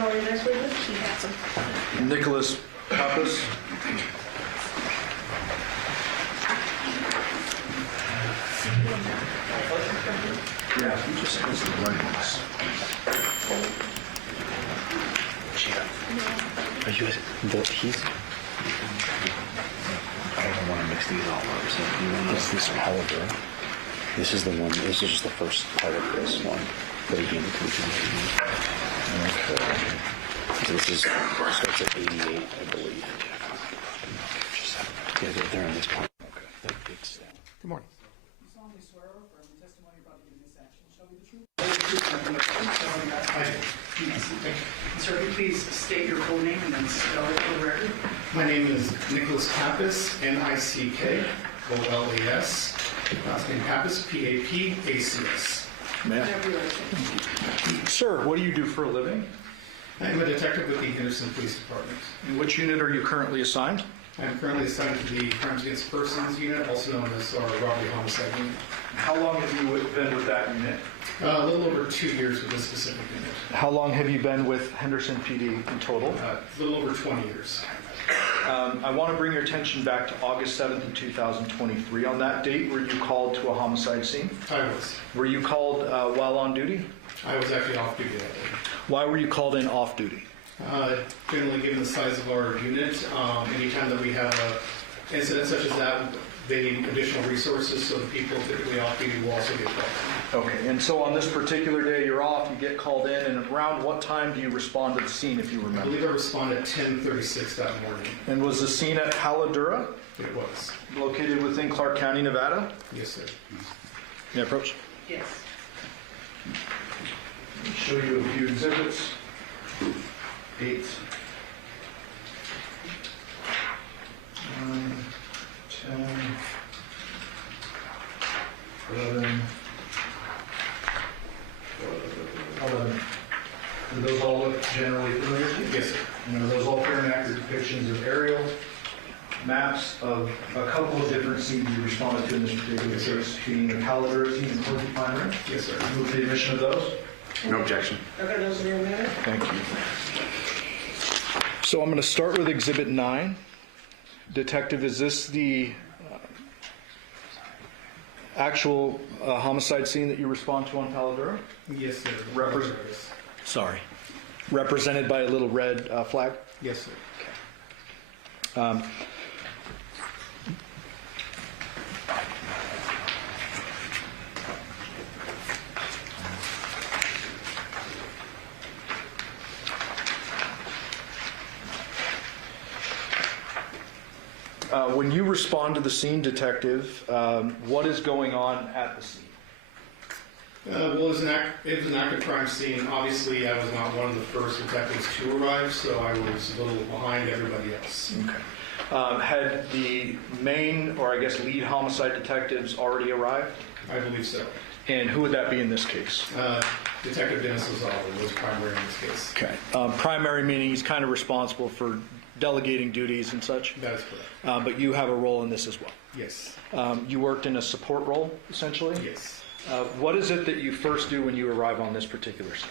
all your guys' waivers? He has them. Nickolas, Papacs. Yeah, he just has the right ones. Are you guys, I don't want to mix these all up, so you want to this caliber. This is the one, this is just the first part of this one that he handed to me. Okay. So this is, starts at 88, I believe. Yeah, they're on this part. Okay. That big step. Good morning. You solemnly swear or affirm the testimony about to give in this action shall be the truth? I do. Yes. Sir, can you please state your full name and then spell it for the record? My name is Nickolas Papacs, Nickolas. Last name Papacs, Papacs. Man. Sir, what do you do for a living? I am a detective with the Henderson Police Department. And which unit are you currently assigned? I am currently assigned to the Crimes Against Persons Unit, also known as our Robbery Homicide Unit. How long have you been with that unit? A little over 2 years with this specific unit. How long have you been with Henderson PD in total? A little over 20 years. I want to bring your attention back to August 7th of 2023. On that date, were you called to a homicide scene? I was. Were you called while on duty? I was actually off duty that day. Why were you called in off duty? Generally, given the size of our unit, anytime that we have an incident such as that, they need additional resources, so the people typically off duty will also get called. Okay, and so on this particular day you're off, you get called in, and around what time do you respond to the scene, if you I remember? believe I responded at 10:36 that morning. And was the scene at Halladura, It was. located within Clark County, Nevada? Yes, sir. May I approach? Yes. Show you a few exhibits. 8, 9, 10, 11, 11. Do those all look generally familiar to you? Yes, sir. And are those all fair and accurate depictions of aerial maps of a couple of different scenes you responded to in this particular case, being the Halladura scene and Porcupine Ridge? Yes, sir. Move the admission of those. No objection. Okay, those are your minutes? Thank you. So I'm going to start with Exhibit 9. Detective, is this the actual homicide scene that you respond to on Halladura? Yes, sir. Represented by a little red flag? Yes, sir. When you respond to the scene, Detective, what is going on at the scene? Well, it was an active crime scene. Obviously, I was not one of the first detectives to arrive, so I was a little behind everybody else. Okay. Had the main, or I guess lead homicide detectives already arrived? I believe so. And who would that be in this case? Detective Dennis Lozada was primary in this case. Okay. Primary meaning he's kind of responsible for delegating duties and such? That is correct. But you have a role in this as well? Yes. You worked in a support role, essentially? Yes. What is it that you first do when you arrive on this particular scene?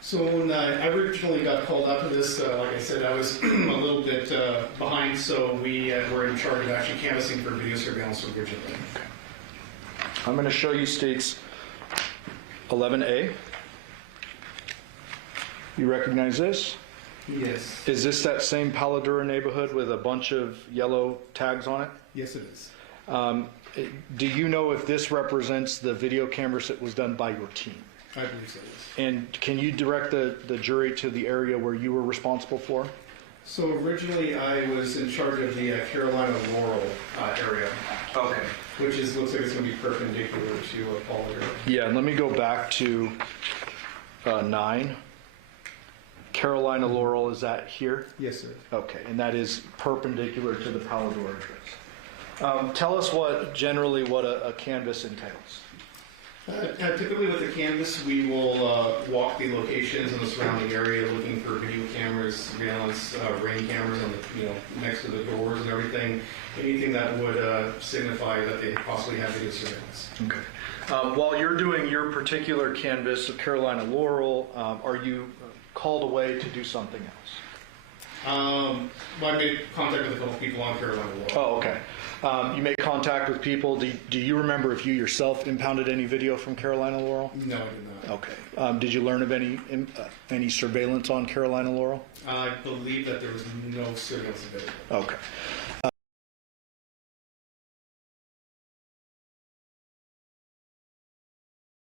So when I originally got called out to this, like I said, I was a little bit behind, so we were in charge of actually canvassing for video surveillance originally. Okay. I'm going to show you states 11A. You recognize this? Yes. Is this that same Halladura neighborhood with a bunch of yellow tags on it? Yes, it is. Do you know if this represents the video cameras that was done by your team? I believe so, yes. And can you direct the jury to the area where you were responsible for? So originally I was in charge of the Carolina Laurel area. Okay. Which looks like it's going to be perpendicular to Halladura. Yeah, and let me go back to 9. Carolina Laurel, is that here? Yes, sir. Okay, and that is perpendicular to the Halladura entrance. Tell us generally what a canvas entails. Typically with the canvas, we will walk the locations in the surrounding area looking for video cameras, surveillance, rain cameras on the, next to the doors and everything. Anything that would signify that they possibly have video surveillance. Okay. While you're doing your particular canvas of Carolina Laurel, are you called away to do something else? Well, I made contact with a couple people on Carolina Law. Oh, okay. You made contact with people. Do you remember if you yourself impounded any video from Carolina Laurel? No, I did not. Okay. Did you learn of any surveillance on Carolina Laurel? I believe that there was no surveillance available. Okay.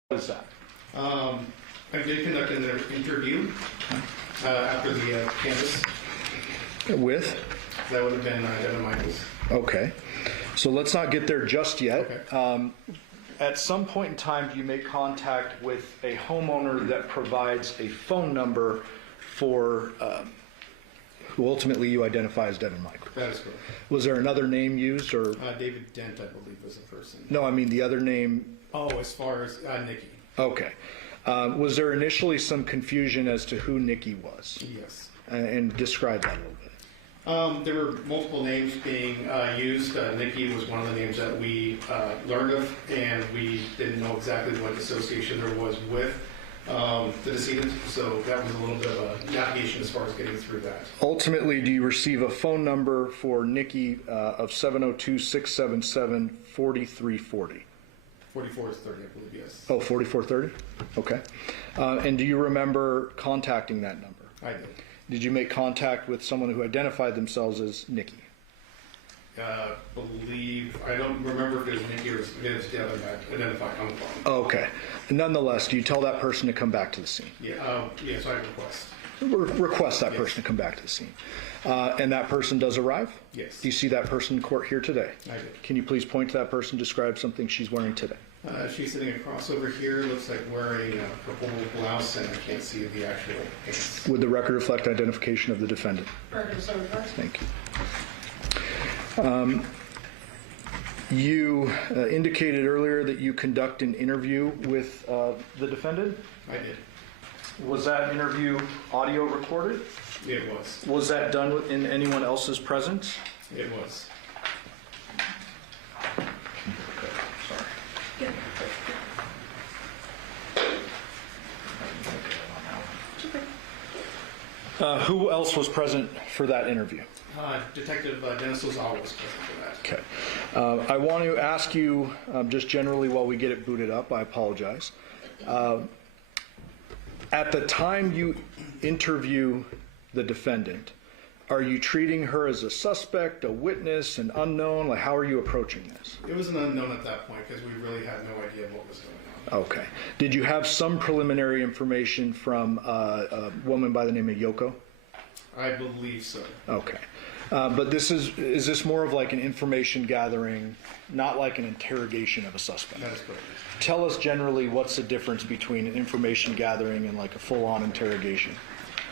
What is that? I did conduct an interview after the canvas. With? That would have been Devyn Michaels. Okay. So let's not get there just yet. Okay. At some point in time, do you make contact with a homeowner that provides a phone number for who ultimately you identify as Devyn Michaels? That is correct. Was there another name used, or? David Dent, I believe, was the person. No, I mean the other name. Oh, as far as Nikki. Okay. Was there initially some confusion as to who Nikki was? Yes. And describe that a little bit. There were multiple names being used. Nikki was one of the names that we learned of, and we didn't know exactly what association there was with the decedent, so that was a little bit of a navigation as far as getting through that. Ultimately, do you receive a phone number for Nikki of 702-677-4340? 44 is 30, I believe, yes. Oh, 4430? Okay. And do you remember contacting that number? I did. Did you make contact with someone who identified themselves as Nikki? I don't remember if it was Nikki or if it was Devyn that identified on the phone. Okay. Nonetheless, do you tell that person to come back to the scene? Yeah, yes, I request. Request that Yes. person to come back to the scene. And that person does arrive? Yes. Do you see that person in court here today? I did. Can you please point to that person, describe something she's wearing today? She's sitting across over here, looks like wearing a purple blouse, and I can't see the actual pants. Would the record reflect identification of the defendant? Record is over. Thank you. You indicated earlier that you conduct an interview with the defendant. I did. Was that interview audio recorded? It was. Was that done in anyone else's presence? It was. Who else was present for that interview? Detective Dennis Lozada was present for that. Okay. I want to ask you, just generally while we get it booted up, I apologize. At the time you interview the defendant, are you treating her as a suspect, a witness, an unknown? Like, how are you approaching this? It was an unknown at that point because we really had no idea what was going on. Okay. Did you have some preliminary information from a woman by the name of Yoko? I believe so. Okay. But is this more of like an information gathering, not like an interrogation of a suspect? That is correct. Tell us generally what's the difference between an information gathering and like a full-on interrogation.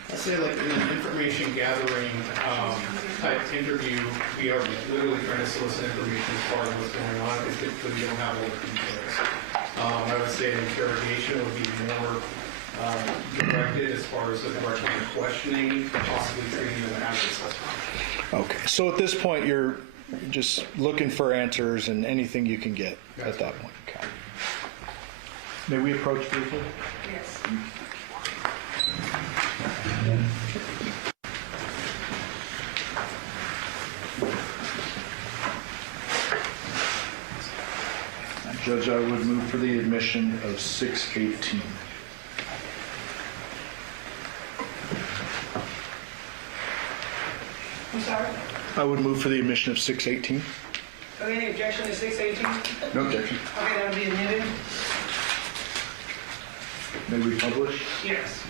I'd say like in an information gathering type interview, we are literally trying to solicit information as far as what's going on because typically we don't have all the details. I would say an interrogation would be more directed as far as the direct line of questioning, possibly treating them as a suspect. Okay, so at this point you're just looking for answers and anything you can get at that point. Okay. May we approach briefly? Yes. Judge, I would move for the admission of 618. I'm sorry? I would move for the admission of 618. Okay, any objection to 618? No objection. Okay, that'll be admitted. May we publish? Yes.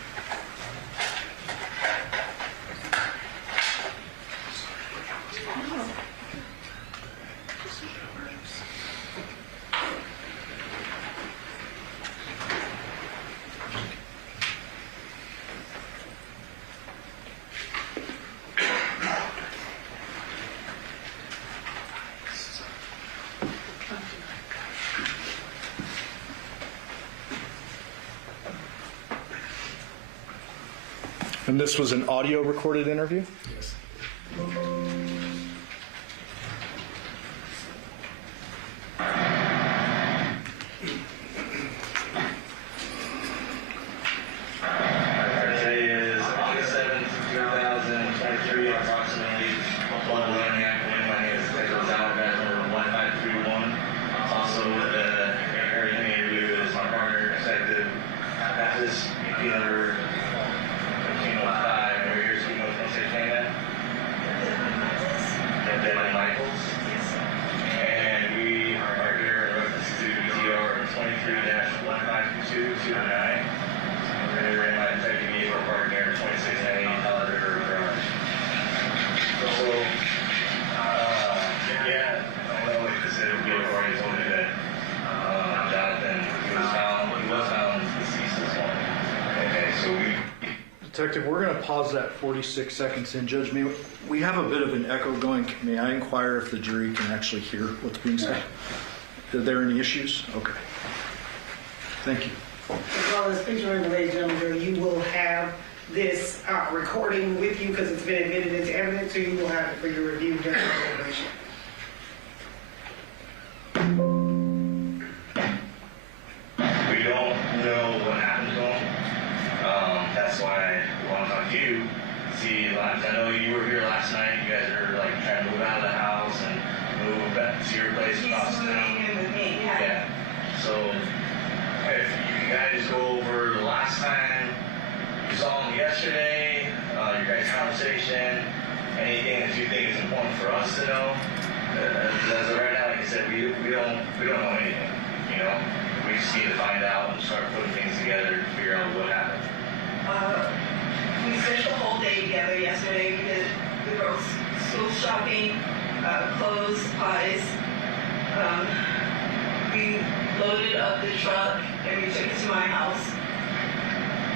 And this was an audio recorded interview? Yes. Today is is 1505, or here's 1506 name that? Devyn Michaels. And we are here in reference to DR 23-152229. And we ran my detective vehicle parked near 2690 Holiday River Garage. So, yeah, I don't know if this vehicle already told me that Jonathan, he was found deceased this morning. Okay, so Detective, we're going to pause that 46 seconds in. Judge, we have a bit of an echo going. May I inquire if the jury can actually hear what's being said? Are there any issues? Okay. Thank you. As well as, please remember, ladies and gentlemen, you will have this recording with you because it's been admitted into evidence, so you will have it for your review during the deliberation. we don't know what happened to him. That's why I want to talk to you. See, I know you were here last night. You guys are like trying to move out of the house and move back to your place across town. Yeah. So if you guys go over the last time you saw him yesterday, your guys' conversation, anything that you think is important for us to know. As of right now, like I said, we don't know anything. You know, we just need to find out and start putting things together to figure out what happened. We spent the whole day together yesterday. We did the girls' school shopping, clothes, pies. We loaded up the truck and we took it to my house.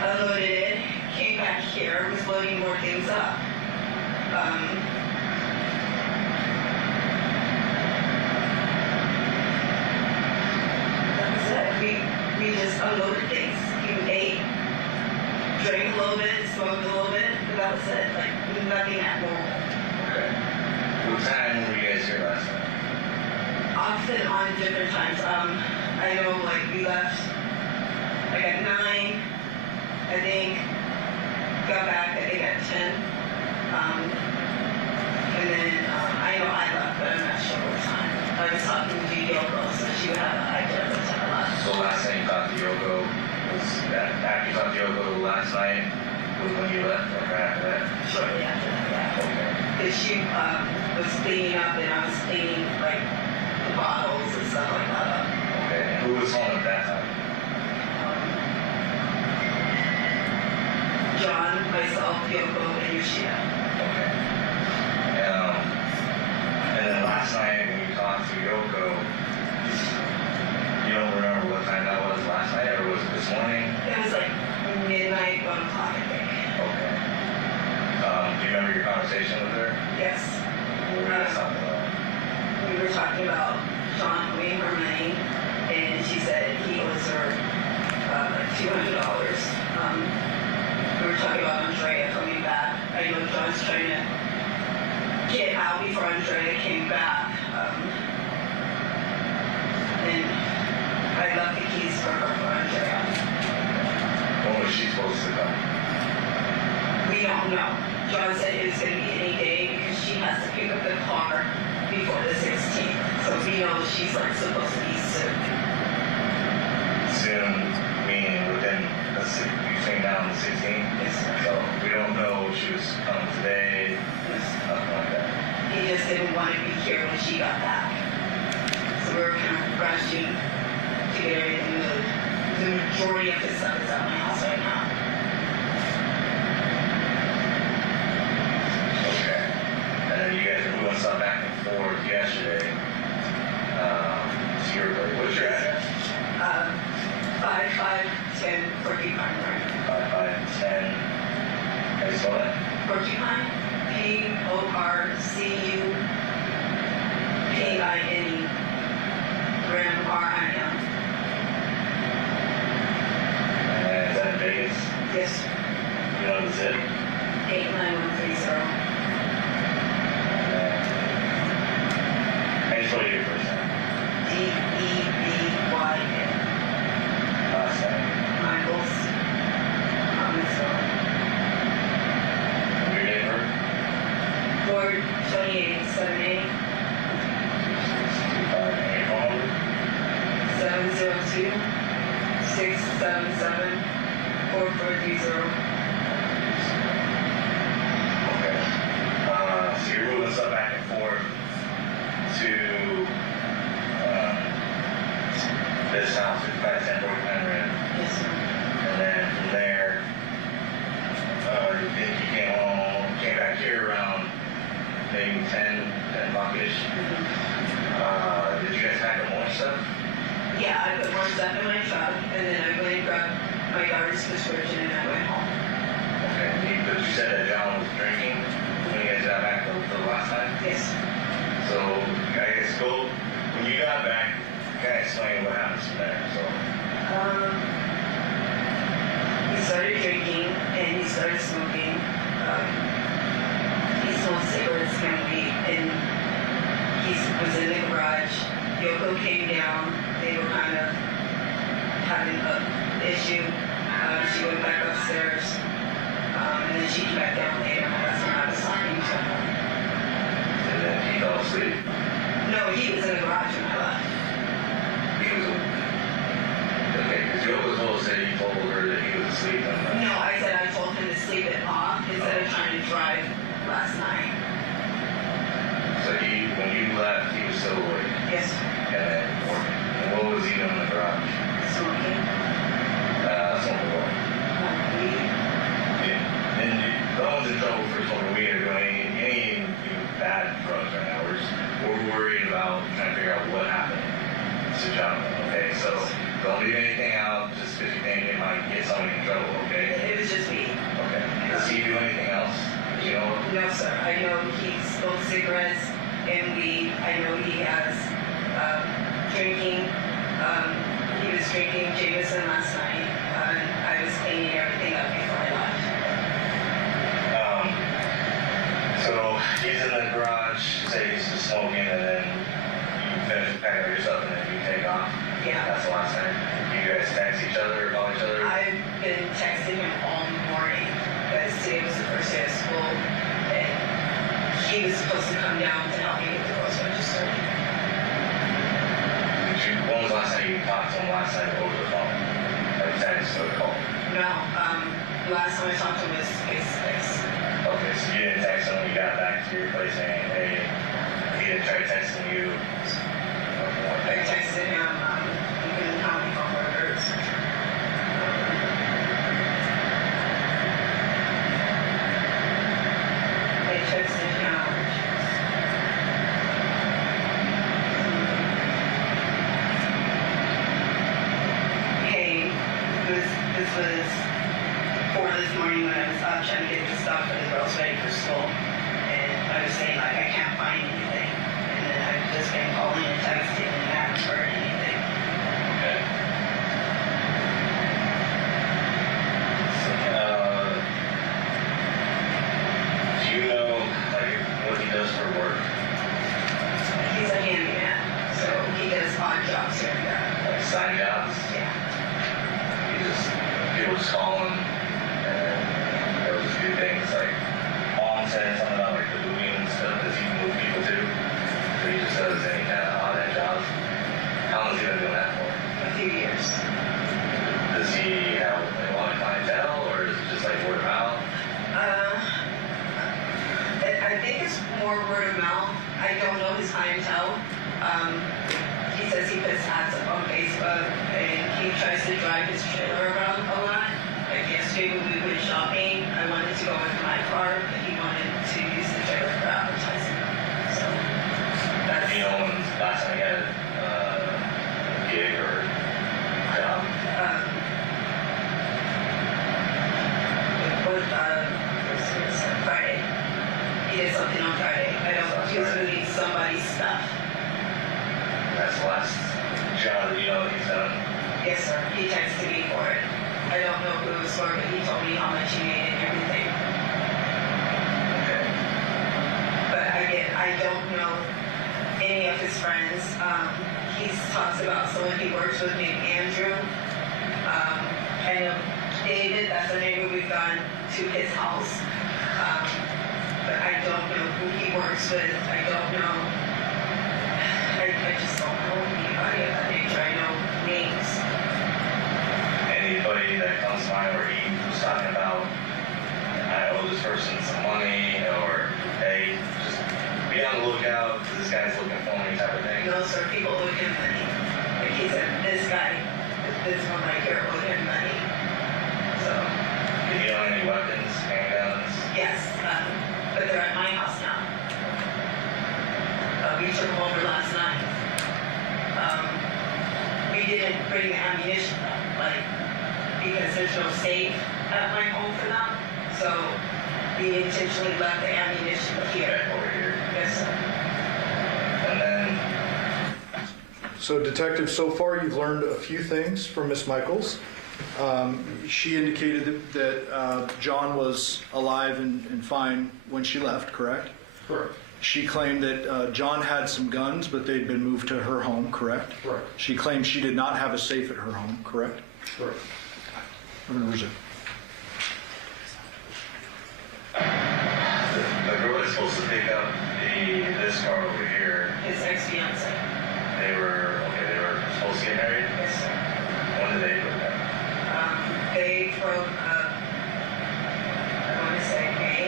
Unloaded it, came back here, was loading more things up. That was it. We just unloaded things. We ate, drank a little bit, smoked a little bit, but that was it. Like, nothing abnormal. Okay. What time were you guys here last night? Often on different times. I know, like, we left like at 9, I think. Got back, I think, at 10. And then I know I left, but I'm not sure what time. I was talking to Yoko, so she would have an idea of what time I left. So last time you talked to Yoko was that after you talked to Yoko last night was when you left, or right after that? Shortly after that, yeah. Okay. Because she was cleaning up and I was cleaning, like, the bottles and stuff like that up. Okay. And who was home at that time? John, myself, Yoko, and Yoshida. Okay. And then last night when you talked to Yoko, you don't remember what time that was last night, or was it this morning? It was like midnight, 1 o'clock, I think. Okay. Do you remember your conversation with her? Yes. What were you guys talking about? We were talking about John owing her money, and she said he owes her like $200. We were talking about Andrea coming back. I know John's trying to get out before Andrea came back. And I left the keys for her for Andrea. When was she supposed to come? We don't know. John said it was going to be any day because she has to pick up the car before the 16th. So we know she's like supposed to be soon. Soon, meaning within between now and the 16th? Yes, sir. So we don't know if she was coming today, nothing like that. He just didn't want to be here when she got back. So we were kind of rushing to get everything moved. The majority of his stuff is at my house right now. Okay. And then you guys are moving stuff back and forth yesterday. To your place. What's your address? 5510 Porcupine Road. 5510. How do you spell that? Porcupine, Porcupine, Ram, R-I-M. And is that in Vegas? Yes, You know the zip? 89130. I just want to hear your first name. D-E-B-Y-N. Last name. Michaels. Your date of birth? 4/28/78. 625. And your phone number? 702-677-4285. 530. Okay. So you're moving stuff back and forth to this house, 5510 Red. Yes, sir. And then from there, you think you came back here around maybe 10 o'clock-ish. Did you guys pack up more stuff? Yeah, I put more stuff in my truck, and then I went and grabbed my daughter's prescription, and I went home. Okay. But you said that John was drinking when you guys got back the last time? Yes. So, I guess when you got back, kind of explain what happens from there. So, He started drinking, and he started smoking. He smoked cigarettes and weed, and he was in the garage. Yoko came down. They were kind of having an issue. She went back upstairs, and then she came back down later. That's when I was talking to her. and then he fell asleep. No, he was in the garage when I left. He was, okay, because you always told us that you told her that he was asleep. No, I said I told him to sleep it off instead of trying to drive last night. So when you left, he was still awake. Yes, And then, what was he doing in the garage? smoking. Smoking what? Weed. Yeah. And no one's in trouble for smoking weed or doing any bad drugs right now. We're worried about trying to figure out what happened to Jonathan, okay? So don't leave anything out just because you think it might get somebody in trouble, okay? It was just weed. Okay. Does he do anything else? You know? No, sir. I know he smokes cigarettes and weed. I know he has drinking. He was drinking Jameson last night. I was cleaning everything up before I left. So he's in the garage, say he's just smoking, and then you finish packing up your stuff, and then you take off. Yeah. That's the last time. You guys text each other or call each other? I've been texting him all morning because today was the first day of school, and he was supposed to come down to help me with the grocery register. When was the last time you talked to him last night over the phone? Like text or call? No, last time I talked to him was face-to-face. Okay, so you didn't text him when you got back to your place saying, hey, he didn't try texting you? I texted him, you can call me phone workers. I texted him. Hey, this was 4 this morning when I was up trying to get the stuff for the girls ready for school. And I was saying, like, I can't find anything. And then I've just been calling and texting and I haven't heard anything. Okay. Do you know, like, what he does for work? He's a handyman, so he does odd jobs here and there. Like side jobs? Yeah. People just call him, and they'll just do things like, Mom said something about like the moving and stuff. Does he move people too? So he just does any kind of odd jobs. How long has he been doing that for? A few years. Does he have a lot of clientele, or is it just like word of mouth? I think it's more word of mouth. I don't know his clientele. He says he puts ads up on Facebook, and he tries to drive his trailer around a lot. Like yesterday when we went shopping, I wanted to go with my car, but he wanted to use the trailer for advertising. So that's... Do you know when last time he had a gig or job? Friday. He did something on Friday. I don't know. He was moving somebody's stuff. That's the last job that you know that he's done. Yes, sir. He texted me for it. I don't know who it was for, but he told me how much he made and everything. Okay. But again, I don't know any of his friends. He talks about someone he works with named Andrew. I know David, that's the neighbor we've gone to his house. But I don't know who he works with. I don't know. I just don't know anybody of that nature. I know names. Anybody that comes by where he was talking person some money, or hey, just be on the lookout, this guy's looking for me type of thing? No, sir, people owe him money. Like he said, this guy, this one right here owed him money. So, Did you own any weapons, handguns? yes, but they're at my house now. We took them over last night. We didn't bring the ammunition up, like, because there's no safe at my home for them. So we intentionally left the ammunition here. Over here. Yes, sir. And then, So Detective, so far you've learned a few things from Miss Michaels. She indicated that John was alive and fine when she left, correct? Correct. She claimed that John had some guns, but they'd been moved to her home, correct? Correct. She claimed she did not have a safe at her home, correct? Correct. I'm going to resume. the girl that's supposed to pick up this car over here, His ex-fiance. they were supposed to get married? Yes, sir. When did they break up? They broke up, I want to say May.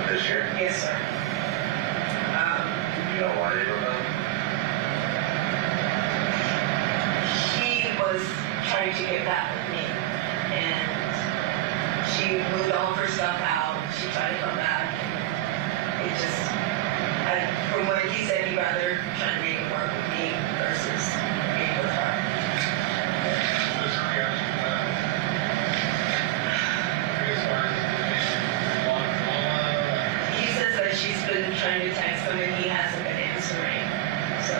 Of this year? Yes, sir. Do you know why they broke up? She was trying to get back with me, and she moved all of her stuff out. She tried to come back. It just, from what he said, he'd rather try to make it work with me versus being with her. He says that she's been trying to text him and he hasn't been answering. So.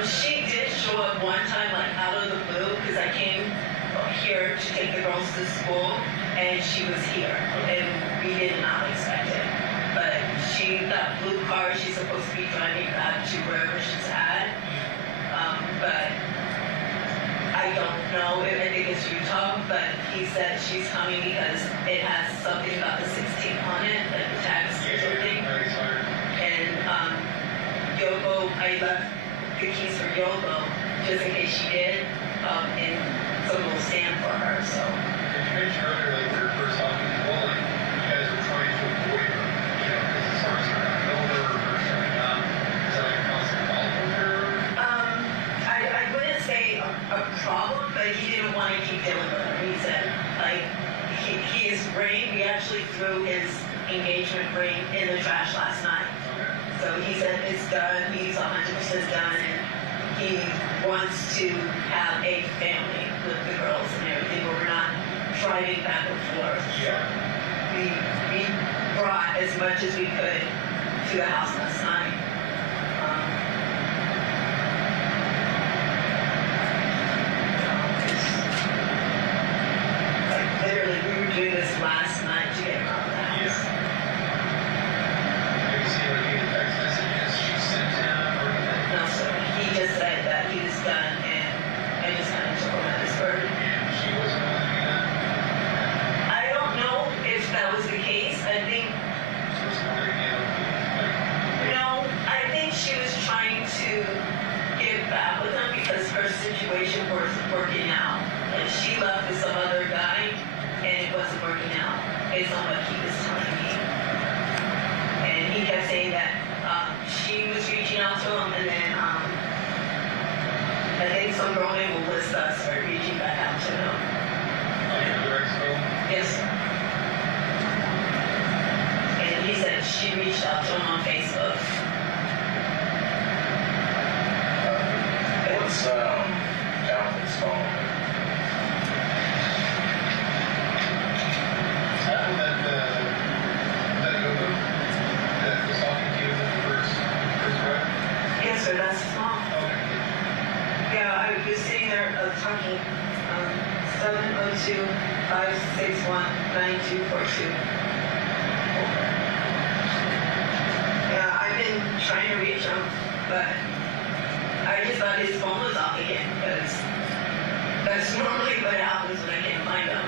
She did show up one time, like out of the blue, because I came here to take the girls to school, and she was here, and we did not expect it. But that blue car, she's supposed to be driving back to wherever she's at. But I don't know if I think it's Utah, but he said she's coming because it has something about the 16 on it, like the tax or something. And Yoko, I left the keys for Yoko, just in case she did, and someone will stand for her, so. You mentioned earlier, like, we were first talking to bowling, you guys were trying to avoid her, because as far as her over or shutting down, is that like a constant follow with her? I wouldn't say a problem, but he didn't want to keep dealing with her. He said, like, his ring, we actually threw his engagement ring in the trash last night. So he said it's done, he's 100% done, and he wants to have a family with the girls and everything, but we're not driving back and forth. Yeah. We brought as much as we could to the house last night. Like literally, we were doing this last night to get her out of the house. Have you seen like any text messages she sent him or anything? No, sir. He just said that he was done, and I just kind of took him at his word. And she wasn't willing to do that? I don't know if that was the case. I think, She was wondering, like, no, I think she was trying to get back with him because her situation wasn't working out. Like she left with some other guy, and it wasn't working out based on what he was telling me. And he kept saying that she was reaching out to him, and then I think some girl named Melissa started reaching back out to him. like a direct phone? Yes, sir. And he said she reached out to him on Facebook. What's Jonathan's phone? That Yoko that was talking to you in the first breath? Yes, sir, that's his mom. Okay. Yeah, I was sitting there talking 702-561-9242. Yeah, I've been trying to reach him, but I just thought his phone was off again because that's normally what happens when I can't find him.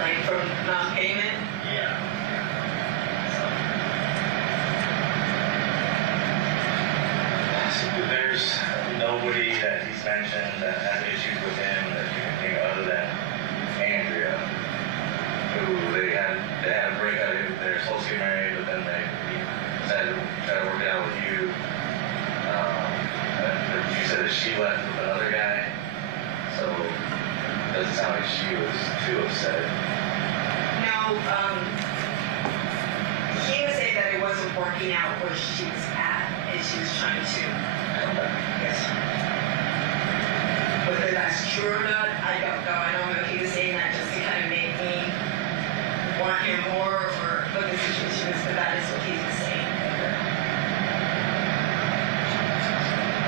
Like from non-payment. Yeah. So there's nobody that he's mentioned that has issues with him that you can think other than break up. They're supposed to get married, but then they decided to try to work it out with you. You said that she left with another guy, so it doesn't sound like she was too upset. No, he was saying that it wasn't working out where she was at, and she was trying to, yes. Whether that's true or not, I don't know. I don't know if he was saying that just to kind of make me want him more, or what the situation is, but that is what he was saying.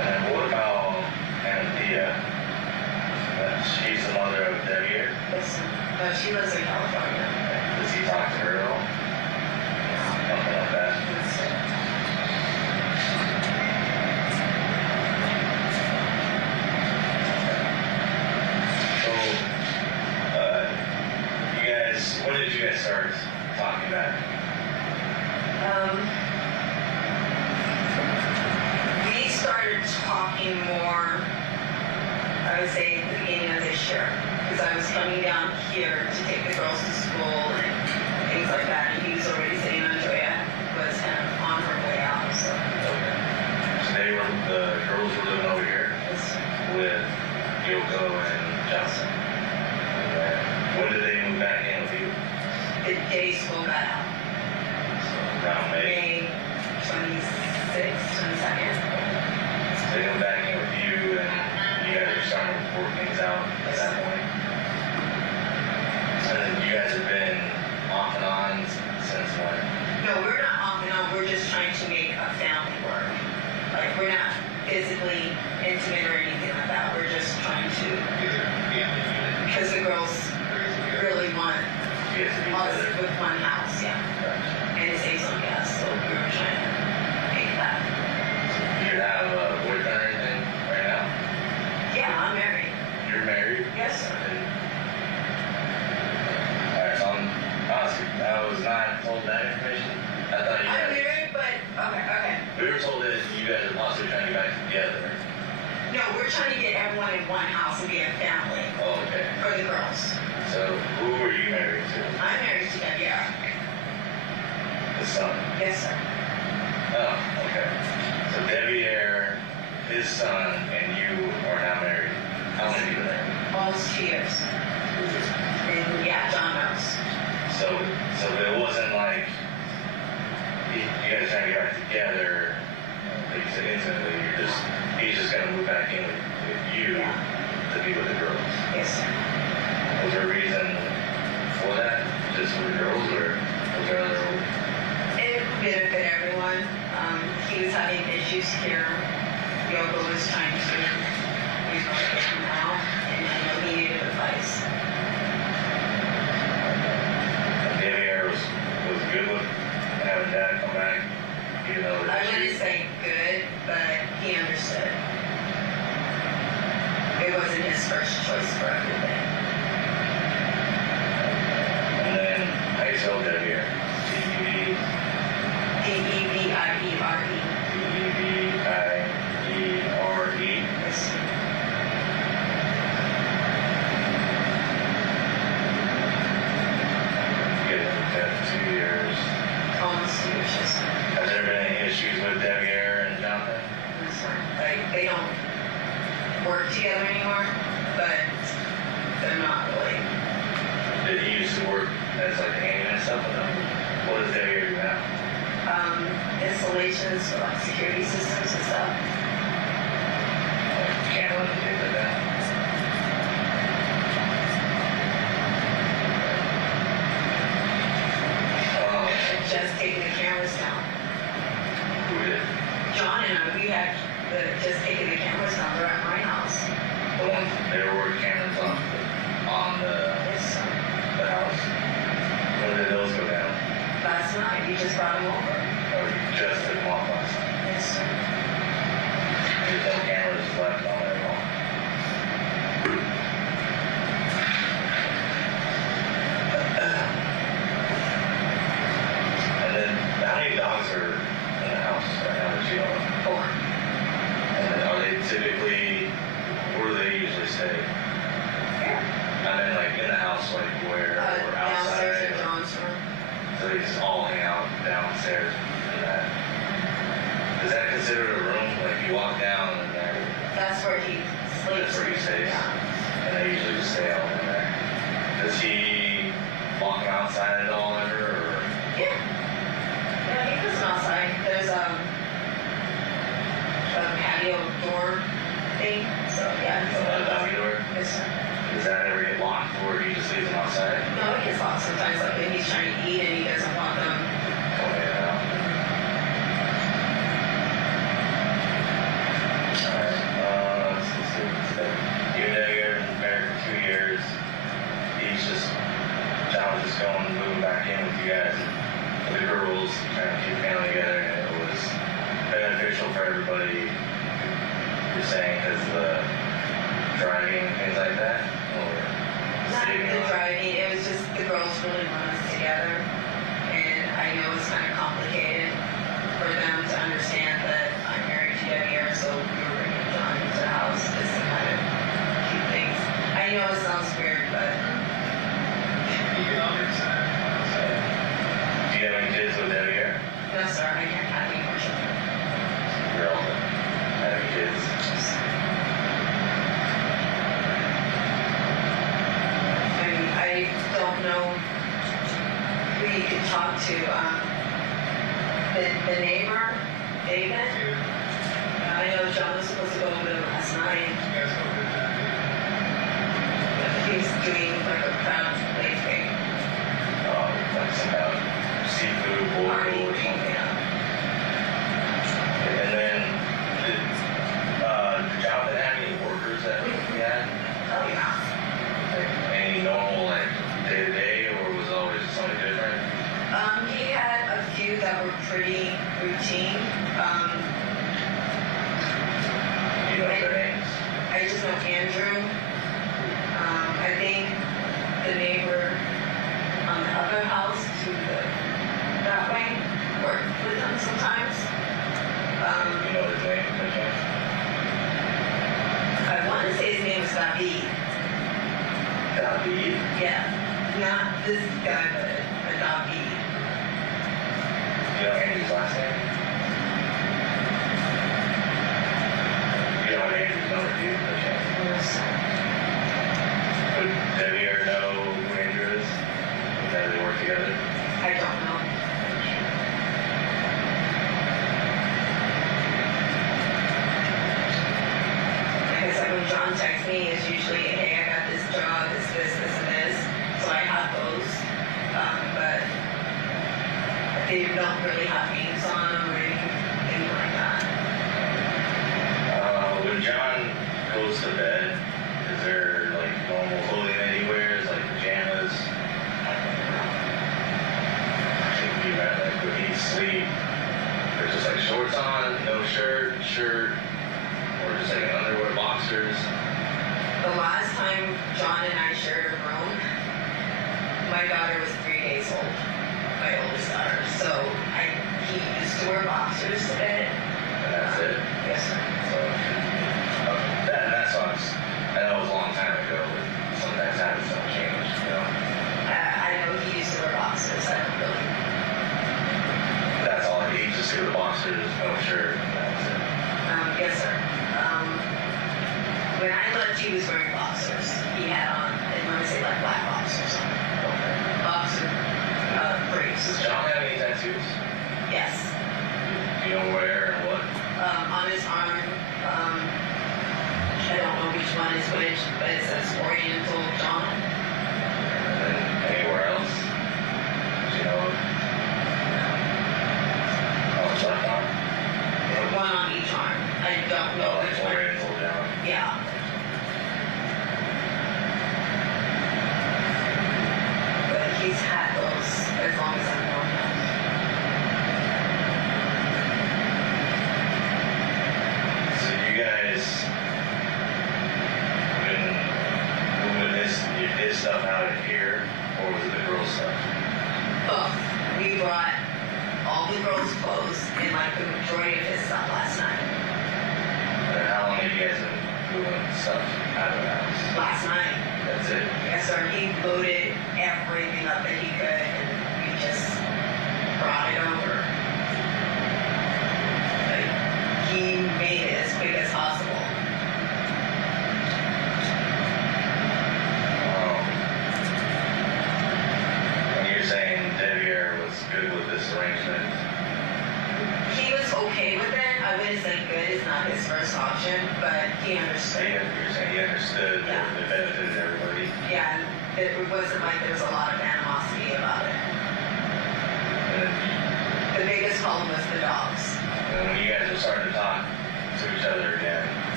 And then what about Anthea? She's the mother of Devyn. Yes, but she lives in California. Does he talk to her at all? Nothing like that. So, you guys, when did you guys start talking back? We started talking more, I would say, at the beginning of this year, because I was coming down here to take the girls to school and things like that, and he was already saying Andrea was kind of on her way out, so. Okay. So the girls were living over here with Yoko and Johnson. Okay. When did they move back in with you? The day school got out. So around May. May 26th, 22nd. So they moved back in with you, and you guys are starting to work things out at that point. And then you guys have been off and on since when? No, we're not off and on, we're just trying to make a family work. Like, we're not physically intimate or anything like that, we're just trying to, because the girls really want You guys to be us together? with one house, yeah. And it saves on gas, so we were trying to make that. Do you have a boyfriend or anything right now? Yeah, I'm married. You're married? Yes, sir. Alright, so I was not told that information. I thought you I'm guys, married, but, okay. we were told that you guys are possibly trying to get back together. No, we're trying to get everyone in one house and be a family Oh, okay. for the girls. So who were you married to? I'm married to Devyn. The son? Yes, sir. Oh, okay. So Devyn, his son, and you are now married. How many people are there? Almost 2 years. And yeah, John knows. So it wasn't like you guys trying to get back together, like you said, intimately. He's just gonna move back in with you to be with the girls. Yes, sir. Was there a reason for that? Just for the girls, or was there other? It benefit everyone. He was having issues here. Yoko was trying to, get him out, and I know he needed advice. Devyn was good with having dad come back, even though I the wouldn't issues. say good, but he understood. It wasn't his first choice for everything. And then how you spell Devyn? D-E-V. D-E-V-I-E-R-E. D-E-V-I-E-R-E. Yes. You guys have been 2 years. Almost 2 years, yes, sir. Has there been any issues with Devyn and Jonathan? Yes, sir. Like, they don't work together anymore, but they're not really. Did he used to work as like a handyman and stuff with them? What does Devyn do now? Installations for like security systems and stuff. Like camera and things like that? Just taking the cameras down. Who did? John and I, we had just taken the cameras down. They're at my house. The ones, they were working cameras on Yes, sir. the house? When did those go down? Last night, we just brought them over. Or you just took them off last night? Yes, sir. There's no cameras left on it at all? And then, how many dogs are in the house right now that you own? 4. And then are they typically, where do they usually stay? Yeah. I mean, like in the house, like where, or Downstairs outside? in John's room. So So they just all hang out downstairs in that. Is that considered a room? Like you walk down and there, That's where he sleeps. that's where he stays? Yeah. And they usually just stay all in there. Does he walk outside at all ever? Or? Yeah. Yeah, he goes outside. There's a patio door thing. So yeah. Is that a doggy door? Yes, sir. Does that ever get locked or he just leaves them outside? No, it gets locked sometimes. Like when he's trying to eat and he doesn't want them. Coming in and out. Alright, let's see what's there. You and Debbie are married for 2 years. John was just going, moving back in with you guys. And the girls trying to keep the family together, and it was beneficial for everybody. You're saying because of the driving and things like that? Or Not saving the on- driving. It was just the girls really want us together. And I know it's kind of complicated for them to understand that I'm married to Debbie, so we were bringing John into the house just to kind of keep things. I know it sounds weird, but Economics. Do you have any kids with Debbie here? no, sir, I can't have any more children. You're all having kids. I don't know who you could talk to. The neighbor, David. I know John was supposed to go over there last night. He's doing like a crowd play thing. Like some kind of seafood boil Party or thing, something. yeah. And then, did Jonathan have any workers that he had? Oh, yeah. Like, any normal, like, day-to-day, or was it always something different? He had a few that were pretty routine. You know their names? I just know Andrew. I think the neighbor on the other house to that way worked with them sometimes. You know his name, by chance? I want to say his name is David. David? Yeah, not this guy, but David. You know Andrew's last name? You know Andrew's number, do you, by chance? Would Debbie ever know who Andrew is? That they work together? I don't know. Because like when John texts me, it's usually, hey, I got this job, this, and this. So I have those. But they don't really have names on them or anything like that. When John goes to bed, is there like normal clothing that he wears, like pajamas? I think he meant like when he sleep, there's just like shorts on, no shirt, or just like underwear, boxers. The last time John and I shared a room, my daughter was 3 days old, my oldest daughter. So he used to wear boxers to bed. And that's it. Yes, sir. So, that's what I know it was a long time ago, but sometimes habits don't change, you know. I know he used to wear boxers. I don't really. That's all he just do the boxers, no shirt, and that's it. Yes, sir. When I left, he was wearing boxers. He had on, I want to say like black boxers on. Boxer briefs. Does John have any tattoos? Yes. Do you know where and what? On his arm, I don't know which one is which, but it says Oriental John. And then anywhere else? Do you know? Oh, it's left arm? One on each arm. I don't know Oh, which it's one. Oriental down. Yeah. But he's had those as long as I've known him. So you guys been moving his stuff out of here, or was it the girls' stuff? Both. We brought all the girls' clothes and like the majority of his stuff last night. And how long have you guys been moving stuff out of the house? Last night. That's it? Yes, sir. He loaded everything up that he could, and we just brought it over. Like, he made it as quick as possible. When you're saying Devyn was good with this arrangement, He was okay with it. I wouldn't say good is not his first option, but he understood. you're saying he understood Yeah. the benefited everybody. Yeah, it wasn't like there was a lot of animosity about it. And The biggest problem was the dogs. then when you guys are starting to talk to each other again,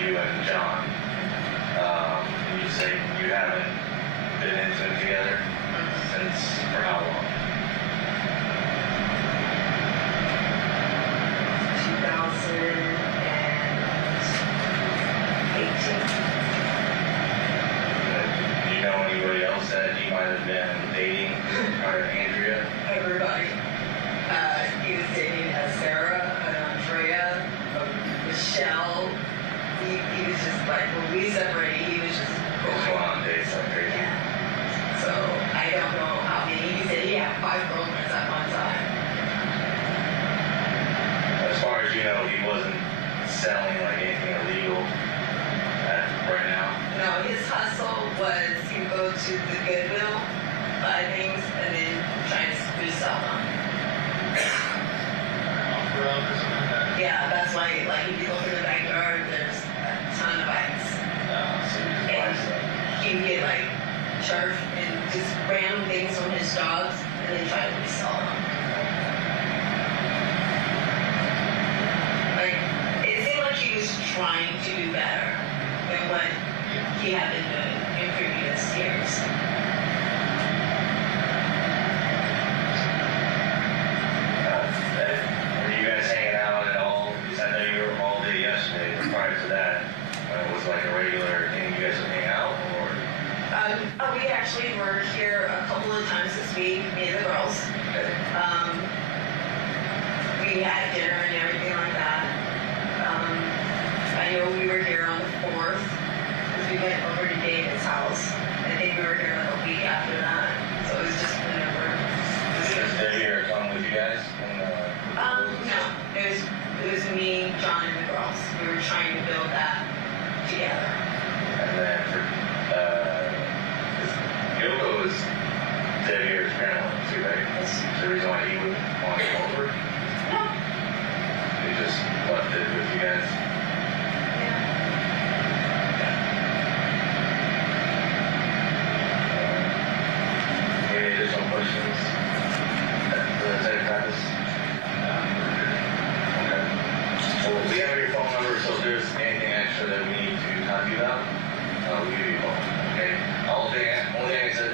you and John, you say you haven't been intimate together since for how long? 2018. Do you know anybody else that he might have been dating, or Andrea? Everybody. He was dating Sarah, Andrea, Michelle. He was just like, when we separated, he was just Just going on dates like crazy. Yeah. So I don't know how many. He said he had 5 girlfriends at one time. As far as you know, he wasn't selling like anything illegal right now. No, his hustle was he would go to the Goodwill, buy things, and then try to resell them. Off-road or something like that. Yeah, that's why, like, if you look in the backyard, there's a ton of bikes. So he just buys stuff. He would get, like, charged and just random things from his dogs, and then try to resell them. Like, it seemed like he was trying to do better than what he had been doing in previous years. Were you guys hanging out at all? Because I know you were all day yesterday, but prior to that, it was like a regular thing you guys would hang out, or? We actually were here a couple of times this week, me and the girls. We had dinner and everything like that. I know we were here on the 4th, because we went over to David's house. I think we were here like a week after that, so it was just whenever. Did they here come with you guys? No, it was me, John, and the girls. We were trying to build that together. And then for, Yoko was Devyn's grandma too, right? Yes. The reason why he would want to come over, No. he just left it with you guys. Any additional questions? For the same practice? Okay. Well, we have your phone number, so if there's anything extra that we need to talk to you about, we'll give you a call. Okay? Only thing I said,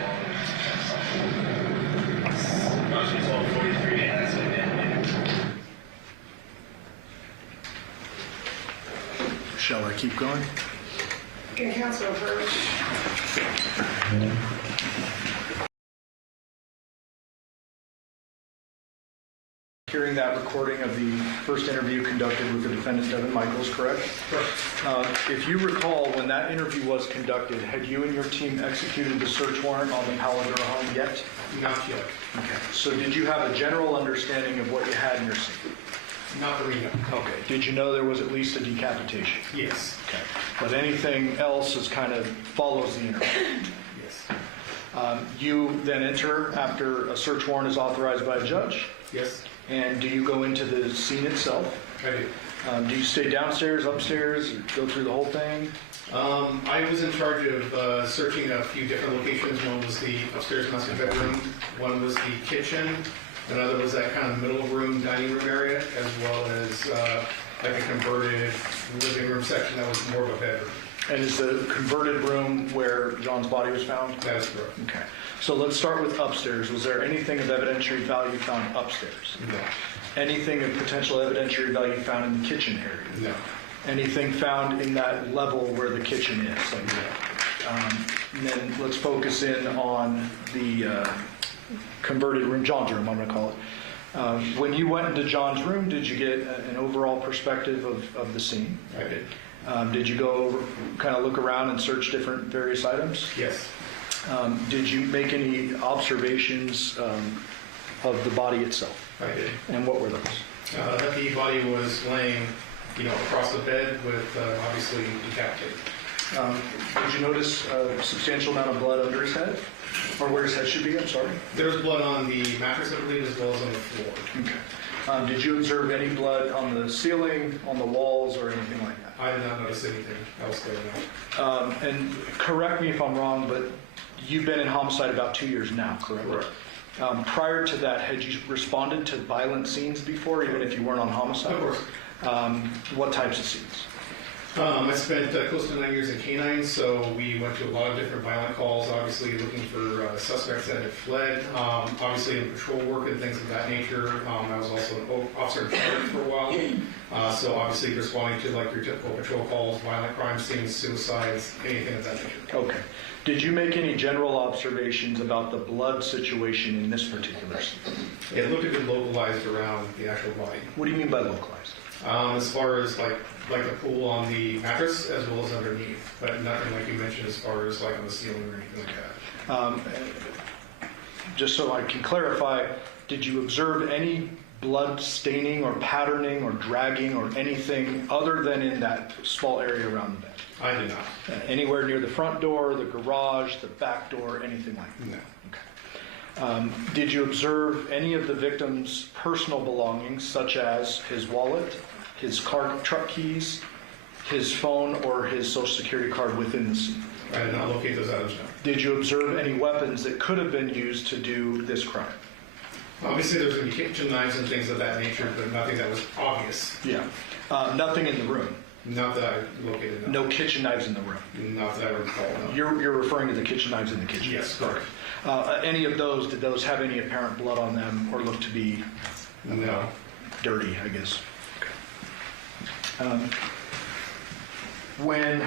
Motion 1243, and that's it. Shall I keep going? Okay, counsel approved. Hearing that recording of the first interview conducted with the defendant, Devyn Michaels, correct? Correct. If you recall, when that interview was conducted, had you and your team executed the search warrant on the Paladura home yet? Not yet. Okay. So did you have a general understanding of what you had in your scene? Not Reno. Okay. Did you know there was at least a decapitation? Yes. Okay. But anything else is kind of follows the interview? Yes. You then enter after a search warrant is authorized by a judge? Yes. And do you go into the scene itself? I do. Do you stay downstairs, upstairs, or go through the whole thing? I was in charge of searching a few different locations. One was the upstairs master bedroom, one was the kitchen, another was that kind of middle room, dining room area, as well as like a converted living room section that was more of a bedroom. And is the converted room where John's body was found? That is correct. Okay. So let's start with upstairs. Was there anything of evidentiary value found upstairs? No. Anything of potential evidentiary value found in the kitchen area? No. Anything found in that level where the kitchen is? Like, and then let's focus in on the converted room, John's room, I'm going to call it. When you went into John's room, did you get an overall perspective of the scene? I did. Did you go kind of look around and search different various items? Yes. Did you make any observations of the body itself. I did. And what were those? That the body was laying, across the bed with obviously decapitated. Did you notice a substantial amount of blood under his head? Or where his head should be, I'm sorry? There was blood on the mattress, I believe, as well as on the floor. Okay. Did you observe any blood on the ceiling, on the walls, or anything like that? I did not notice anything else going on. And correct me if I'm wrong, but you've been in homicide about 2 years now, correct? Correct. Prior to that, had you responded to violent scenes before, even if you weren't on homicide? Of course. What types of scenes? I spent close to 9 years in canines, so we went to a lot of different violent calls, obviously looking for suspects that had fled, obviously in patrol work and things of that nature. I was also an officer in charge for a while, so obviously responding to like your typical patrol calls, violent crime scenes, suicides, anything of that nature. Okay. Did you make any general observations about the blood situation in this particular scene? It looked a bit localized around the actual body. What do you mean by localized? As far as like the pool on the mattress as well as underneath, but nothing like you mentioned as far as like on the ceiling or anything like that. Just so I can clarify, did you observe any blood staining or patterning or dragging or anything other than in that small area around the bed? I did not. Anywhere near the front door, the garage, the back door, anything like that? No. Okay. Did you observe any of the victim's personal belongings, such as his wallet, his truck keys, his phone, or his social security card within the scene? I did not locate those items, no. Did you observe any weapons that could have been used to do this crime? Obviously, there's going to be kitchen knives and things of that nature, but nothing that was obvious. Yeah. Nothing in the room? Not that I located. No kitchen knives in the room? Not that I recall, no. You're referring to the kitchen knives in the kitchen? Yes, correct. Any of those, did those have any apparent blood on them or look to be No. dirty, I guess? Okay. When,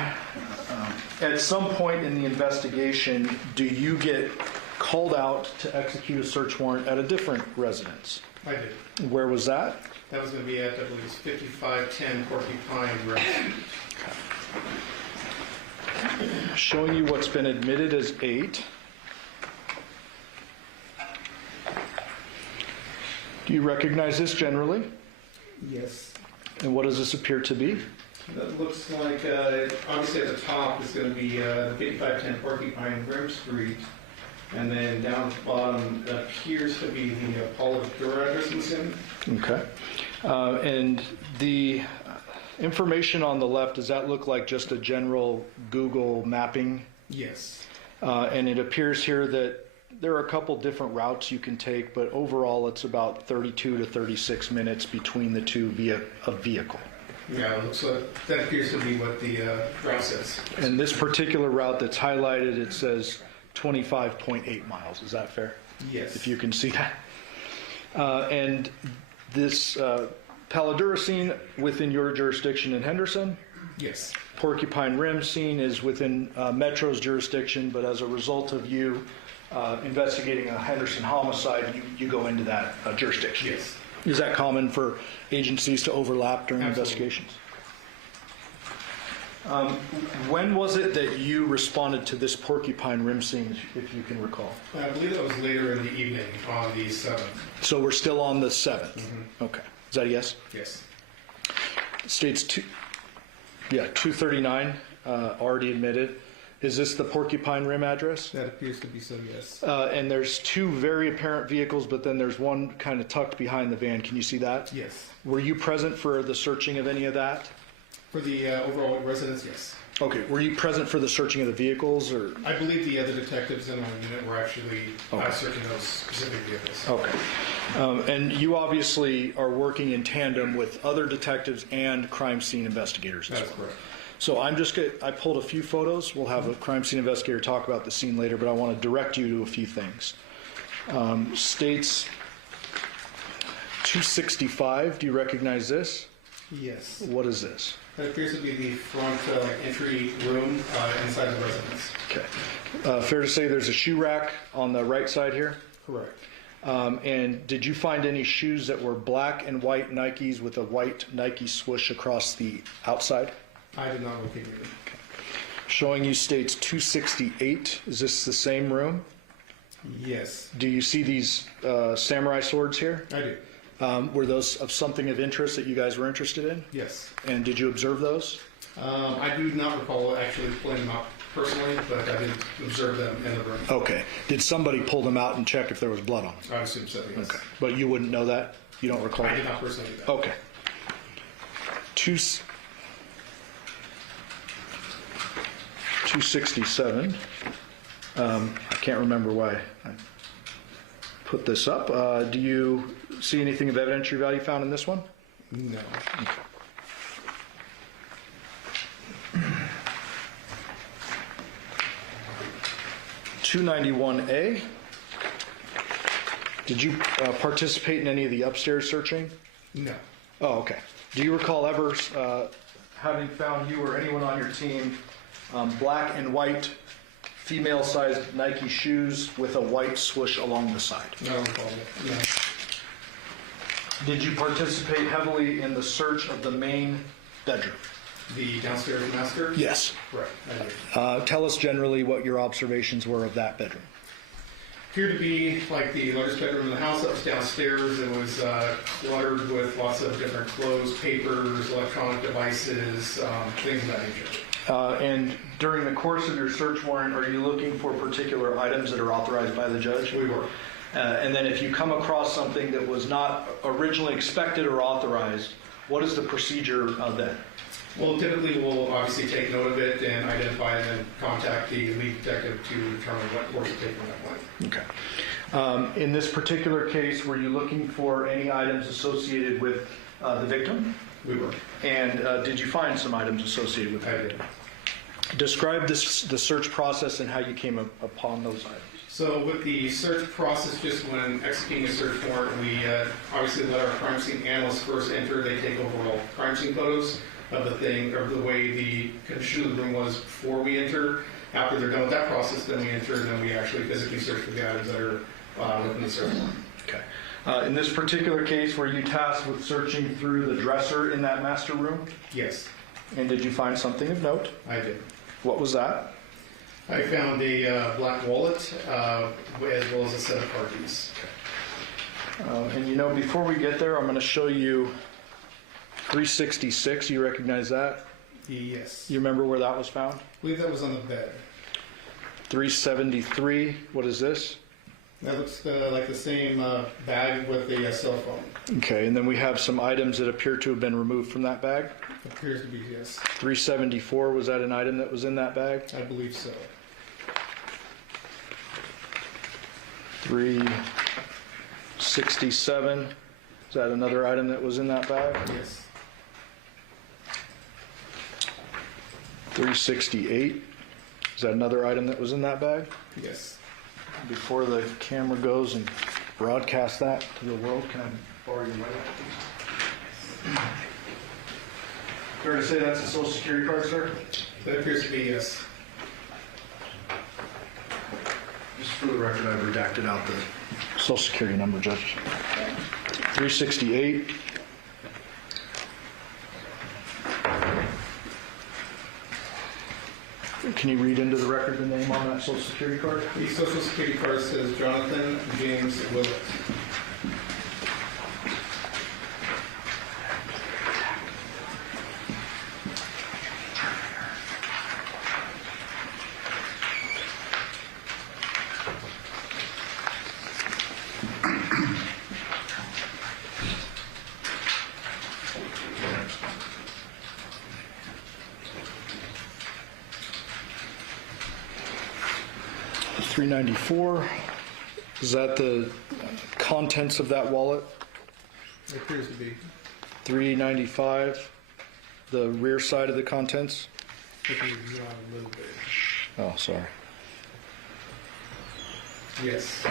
at some point in the investigation, do you get called out to execute a search warrant at a different residence? I did. Where was that? That was going to be at, I believe it's 5510 Porcupine Road. Showing you what's been admitted as 8. Do you recognize this generally? Yes. And what does this appear to be? That looks like, obviously at the top is going to be 5510 Porcupine Rim Street. And then down at the bottom appears to be the Paula door address in the city. Okay. And the information on the left, does that look like just a general Google mapping? Yes. And it appears here that there are a couple different routes you can take, but overall it's about 32 to 36 minutes between the two via a vehicle. Yeah, it looks like that appears to be what the route says. And this particular route that's highlighted, it says 25.8 miles. Is that fair? Yes. If you can see that. And this Paladura scene within your jurisdiction in Henderson. Yes. Porcupine Rim scene is within Metro's jurisdiction, but as a result of you investigating a Henderson homicide, you go into that jurisdiction. Yes. Is that common for agencies to overlap during Absolutely. investigations? When was it that you responded to this Porcupine Rim scene, if you can recall? I believe that was later in the evening on the 7th. So we're still on the 7th? Mm-hmm. Okay. Is that a yes? Yes. States 239, already admitted. Is this the Porcupine Rim address? That appears to be so, yes. And there's two very apparent vehicles, but then there's one kind of tucked behind the van. Can you see that? Yes. Were you present for the searching of any of that? For the overall residence, yes. Okay. Were you present for the searching of the vehicles, or? I believe the other detectives in our unit were actually Okay. searching those specific vehicles. Okay. And you obviously are working in tandem with other detectives and crime scene investigators as That's well. correct. So I pulled a few photos. We'll have a crime scene investigator talk about the scene later, but I want to direct you to a few things. States 265, do you recognize this? Yes. What is this? That appears to be the front entry room inside the residence. Okay. Fair to say there's a shoe rack on the right side here? Correct. And did you find any shoes that were black and white Nikes with a white Nike swoosh across the outside? I did not locate it. Showing you states 268. Is this the same room? Yes, Do you see these samurai swords here? I do. Were those of something of interest that you guys were interested in? Yes. And did you observe those? I do not recall actually pulling them out personally, but I did observe them in the room. Okay. Did somebody pull them out and check if there was blood on them? I assume so, yes. Okay. But you wouldn't know that? You don't recall? I did not personally do that. Okay. 267. I can't remember why I put this up. Do you see anything of evidentiary value found in this one? No. 291A. Did you participate in any of the upstairs searching? No. Oh, okay. Do you recall ever having found you or anyone on your team black and white female-sized Nike shoes with a white swoosh along the side? No, I don't recall that. No. Did you participate heavily in the search of the main bedroom? The downstairs master? Yes. Correct, I did. Tell us generally what your observations were of that bedroom. Appeared to be like the largest bedroom in the house. That was downstairs. It was cluttered with lots of different clothes, papers, electronic devices, things of that nature. And during the course of your search warrant, are you looking for particular items that are authorized by the judge? We were. And then if you come across something that was not originally expected or authorized, what is the procedure then? Well, typically we'll obviously take note of it and identify it and contact the lead detective to determine what course to take on that point. Okay. In this particular case, were you looking for any items associated with the victim? We were. And did you find some items associated with I that? did. Describe the search process and how you came upon those items. So with the search process, just when executing a search warrant, we obviously let our crime scene analysts first enter. They take overall crime scene photos of the thing, or the way the condition of the room was before we enter. After they're done with that process, then we enter, and then we actually physically search for the items that are within the search warrant. Okay. In this particular case, were you tasked with searching through the dresser in that master room? Yes, And did you find something of note? I did. What was that? I found a black wallet as well as a set of car keys. And you know, before we get there, I'm going to show you 366. You recognize that? Yes. You remember where that was found? I believe that was on the bed. 373. What is this? That looks like the same bag with a cell phone. Okay, and then we have some items that appear to have been removed from that bag. Appears to be, yes. 374, was that an item that was in that bag? I believe so. 367, is that another item that was in that bag? Yes. 368, is that another item that was in that bag? Yes. Before the camera goes and broadcasts that to the world, can I borrow your light? Fair to say that's a social security card, sir? That appears to be, yes. Just for the record, I've redacted out the social security number, Judge. 368. Can you read into the record the name on that social security card? The social security card says Jonathan James Willette. $394. Is that the contents of that wallet? It appears to be. $395. The rear side of the contents? If you zoom out a little bit. Oh, sorry. Yes.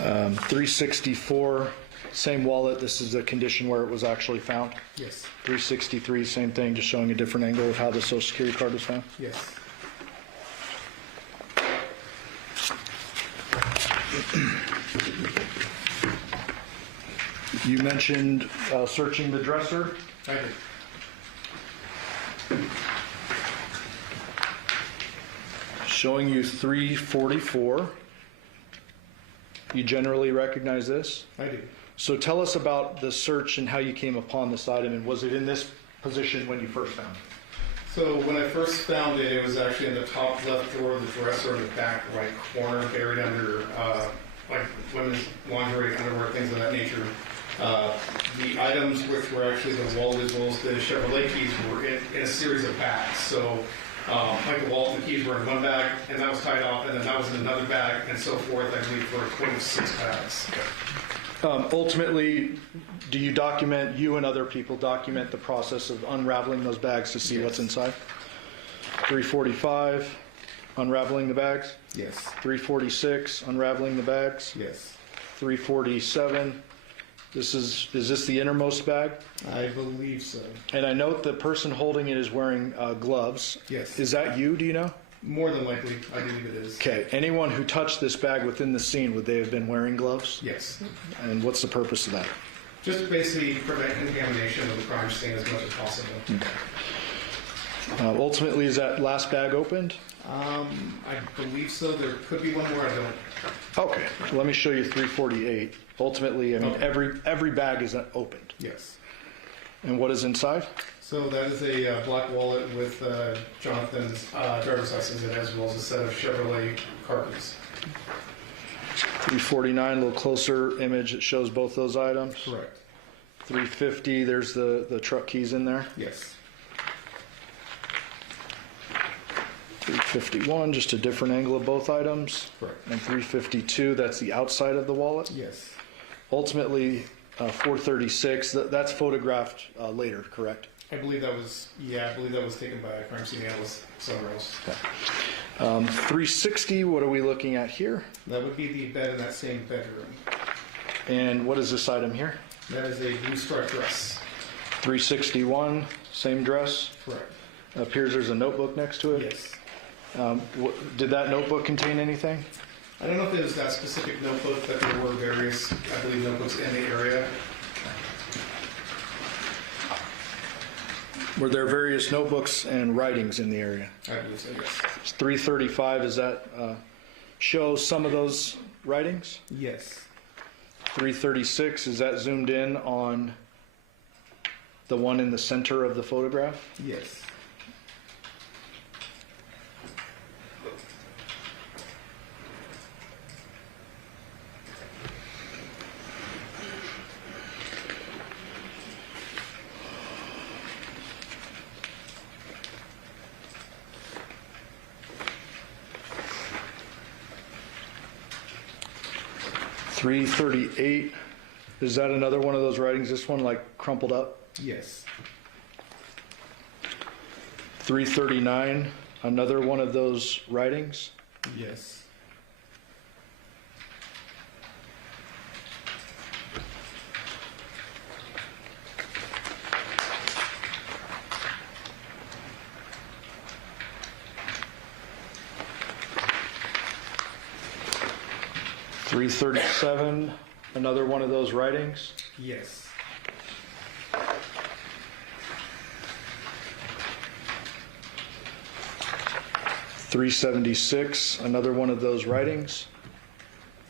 Um, 364, same wallet. This is the condition where it was actually found. Yes. 363, same thing, just showing a different angle of how the social security card was found. Yes. You mentioned searching the dresser. I did. Showing you 344. You generally recognize this? I do. So tell us about the search and how you came upon this item, and was it in this position when you first found it? So when I first found it, it was actually in the top left drawer of the dresser in the back right corner, buried under like women's lingerie, underwear, things of that nature. The items which were actually the wallet as well as the Chevrolet keys were in a series of bags. So like the wallet and the keys were in one bag, and that was tied off, and then that was in another bag, and so forth, I believe, for a total of 6 bags. Ultimately, do you document, you and other people document the process of unraveling those bags to see what's inside? 345, unraveling the bags? Yes. 346, unraveling the bags? Yes. 347, is this the innermost bag? I believe so. And I note the person holding it is wearing gloves. Yes. Is that you, do you know? More than likely, I believe it is. Okay, anyone who touched this bag within the scene, would they have been wearing gloves? Yes. And what's the purpose of that? Just to basically prevent contamination of the crime scene as much as possible. Ultimately, is that last bag opened? I believe so. There could be one more. I don't. Okay, let me show you 348. Ultimately, I mean, Okay. every bag is opened. Yes. And what is inside? So that is a black wallet with Jonathan's driver's license in it, as well as a set of Chevrolet car keys. 349, a little closer image, it shows both those items. Correct. 350, there's the truck keys in there. Yes. 351, just a different angle of both items. Correct. And 352, that's the outside of the wallet. Yes. Ultimately, 436, that's photographed later, correct? I believe that was taken by a crime scene analyst somewhere else. 360, what are we looking at here? That would be the bed in that same bedroom. And what is this item here? That is a blue striped dress. 361, same dress. Correct. Appears there's a notebook next to it. Yes. Did that notebook contain anything? I don't know if it was that specific notebook, but there were various, I believe, notebooks in the area. Were there various notebooks and writings in the area? I believe so, yes. 335, does that show some of those writings? Yes. 336, is that zoomed in on the one in the center of the photograph? Yes. .338, is that another one of those writings? This one like crumpled up? Yes. 339, another one of those writings? Yes. .337, another one of those writings? Yes. .376, another one of those writings?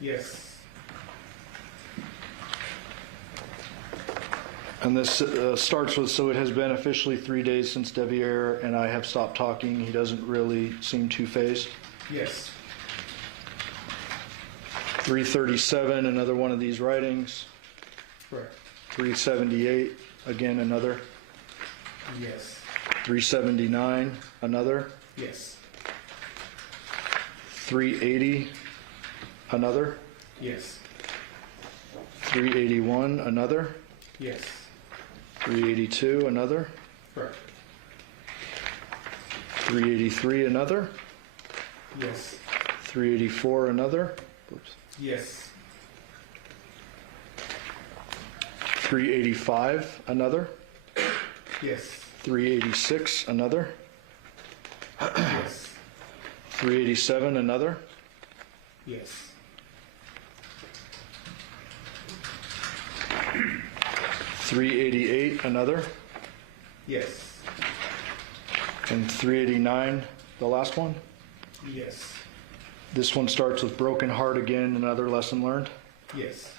Yes. And this starts with, so it has been officially 3 days since Devyn and I have stopped talking. He doesn't really seem too phased. Yes. 337, another one of these writings. Correct. 378, again another. Yes. 379, another. Yes. 380, another. Yes. 381, another. Yes. 382, another. Correct. 383, another. Yes. 384, another. Oops. Yes. 385, another. Yes. 386, another. Yes. 387, another. Yes. 388, another, Yes. and 389, the last one. Yes. This one starts with broken heart again, another lesson learned. Yes.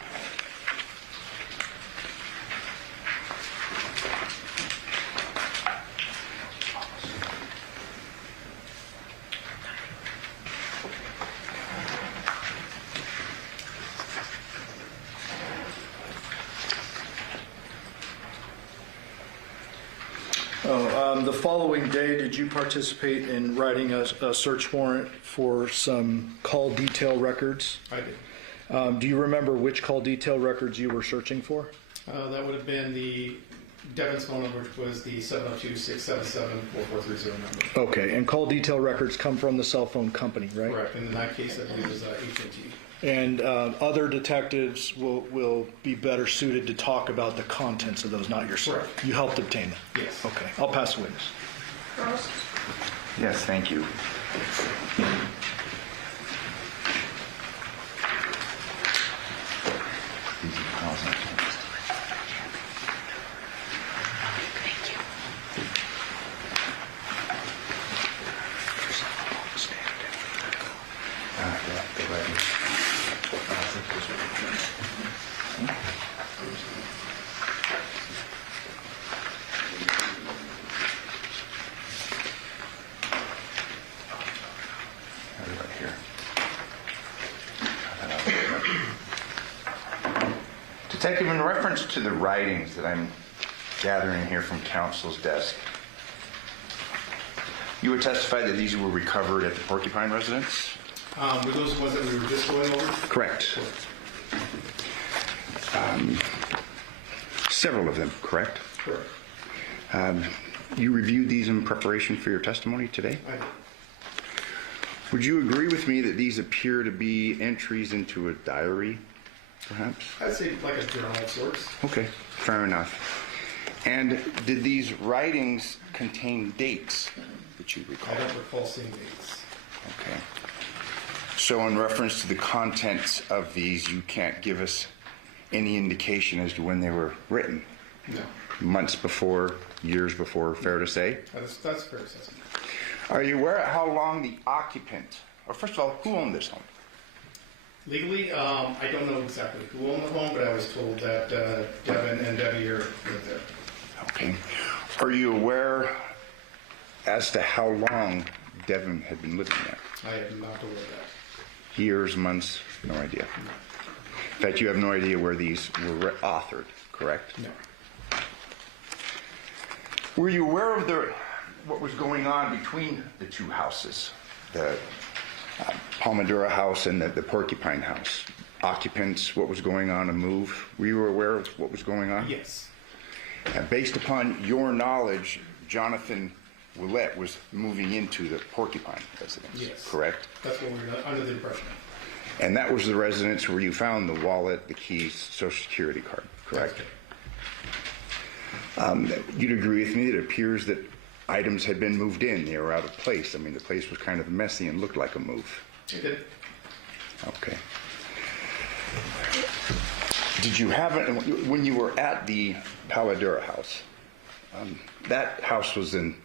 The following day, did you participate in writing a search warrant for some call detail records? I did. Do you remember which call detail records you were searching for? That would have been the Devyn's phone number, which was the 702-677-4430 number. Okay, and call detail records come from the cell phone company, right? Correct. And in that case, I believe it was AT&T. And other detectives will be better suited to talk about the contents of those, not yourself. Correct. You helped obtain them? Yes. Okay, I'll pass the witness. Rose? Yes, thank you. Detective, in reference to the writings that I'm gathering here from counsel's desk, you would testify that these were recovered at the Porcupine residence? Were those ones that we were just going over? Correct. Several of them, correct? Correct. You reviewed these in preparation for your testimony today? I did. Would you agree with me that these appear to be entries into a diary, perhaps? I'd say like a journal of sorts. Okay, fair enough. And did these writings contain dates that you recall? I don't recall seeing dates. Okay. So in reference to the contents of these, you can't give us any indication as to when they were written? No. Months before, years before, fair to say? That's fair assessment. Are you aware of how long the occupant, or first of all, who owned this home? Legally, I don't know exactly who owned the home, but I was told that Devyn and Debbie lived there. Okay. Are you aware as to how long Devyn had been living there? I am not aware of that. Years, months, no idea. In fact, you have no idea where these were authored, correct? No. Were you aware of what was going on between the two houses, the Palmadura house and the Porcupine house? Occupants, what was going on, a move? Were you aware of what was going on? Yes. Based upon your knowledge, Jonathan Willette was moving into the Porcupine residence, Yes. correct? That's what we were under the impression of. And that was the residence where you found the wallet, the keys, Social Security card, correct? You'd agree with me that it appears that items had been moved in, they were out of place. I mean, the place was kind of messy and looked like a move. It did. Okay. Did you have it, when you were at the Palmadura house, that house was in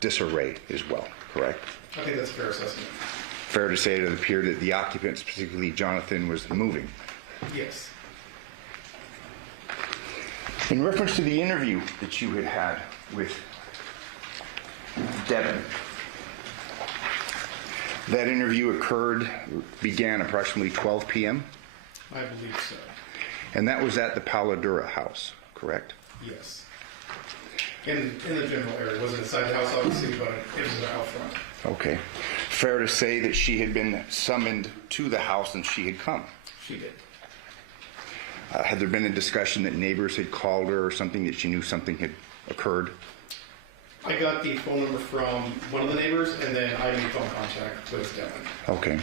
disarray as well, correct? I think that's a fair assessment. Fair to say that it appeared that the occupant, specifically Jonathan, was moving. Yes. In reference to the interview that you had had with Devyn, that interview began approximately 12 p.m., I believe so. and that was at the Palmadura house, correct? Yes. In the general area. It wasn't inside the house, obviously, but it was out front. Okay. Fair to say that she had been summoned to the house and she had come. She did. Had there been a discussion that neighbors had called her or something that she knew something had occurred? I got the phone number from one of the neighbors, and then I made phone contact with Devyn. Okay.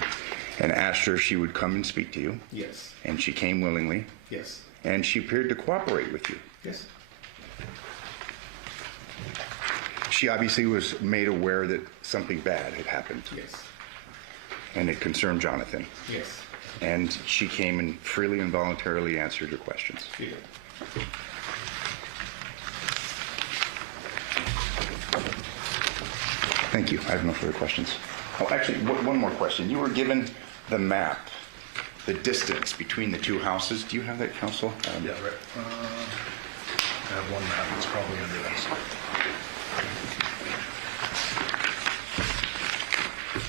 And asked her if she would come and speak to you? Yes. And she came willingly? Yes. And she appeared to cooperate with you? Yes. She obviously was made aware that something bad had happened. Yes. And it concerned Jonathan. Yes. And she came and freely and voluntarily answered your questions. She did. Thank you. I have no further questions. Oh, actually, one more question. You were given the map, the distance between the two houses. Do you have that, counsel? Yeah, right. I have one map. It's probably under this.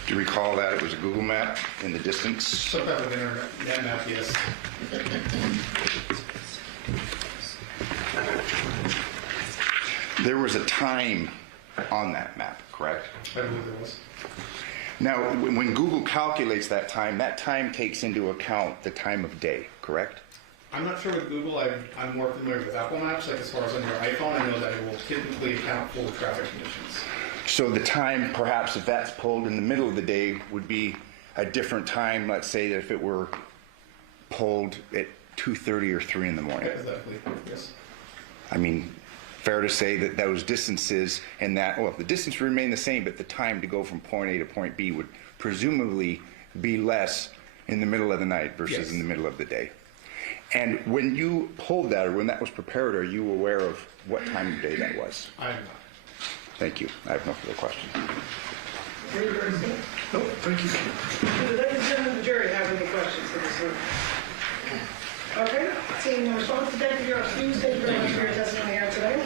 Do you recall that it was a Google map in the distance? Some type of internet map, yes. There was a time on that map, correct? I believe there was. Now, when Google calculates that time takes into account the time of day, correct? I'm not sure with Google. I'm more familiar with Apple Maps. Like as far as on your iPhone, I know that it will typically account for traffic conditions. So the time, perhaps, if that's pulled in the middle of the day, would be a different time, let's say, that if it were pulled at 2:30 or 3 in the morning. Exactly. Yes. I mean, fair to say that those distances and that, well, the distance would remain the same, but the time to go from point A to point B would presumably be less in the middle of the night versus Yes. in the middle of the day. And when you pulled that, or when that was prepared, are you aware of what time of day that was? I am not. Thank you. I have no further questions. Any further statement? No, thank you. Do the ladies and gentlemen of the jury have any questions for this witness? Okay, seeing no response, the deputy, you're excused. Thank you very much for your testimony here today.